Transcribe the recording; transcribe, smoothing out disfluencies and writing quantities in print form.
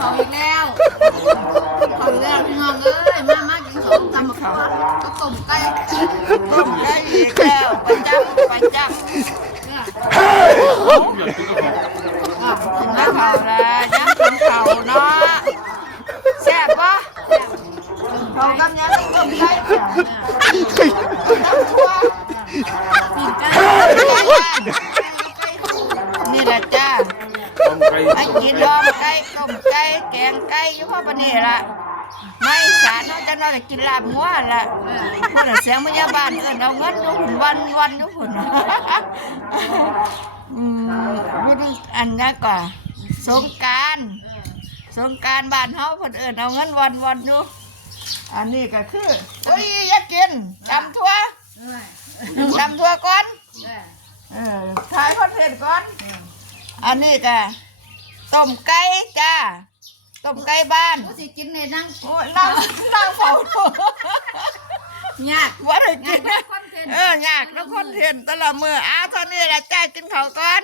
เขาอีกแล้วเขาอีกแล้วพี่น้องเอ้ยมากินเขาทำมาเขาก็ต้มไก่อีกแล้วไปจับกินแล้วเขาละยังกินเขาเนาะแซ่บปะเขากำยังต้มไก่นี่แหละจ้าไอ้กินล้อมไก่ต้มไก่แกงไก่อยู่พ่อปนี่ละไม่สารนอกจากนั้นจะกินลาบงัวละพูดเสียงพยาบาลเอาเงินทุกวันทุกคนดูอันนี้ก่อนสงการบ้านเฮาคนอื่นเอาเงินวันอยู่อันนี้ก็คือโอ้ยอยากกินตำทั่วก่อนถ่ายคอนเทนต์ก่อนอันนี้ก็ต้มไก่จ้าต้มไก่บ้านสิกินในนั่งนั่งเฝ้ายากว่าได้กินยากแล้วคอนเทนต์ตลอดมือเท่านี้แหละจ้ากินข้าวก่อน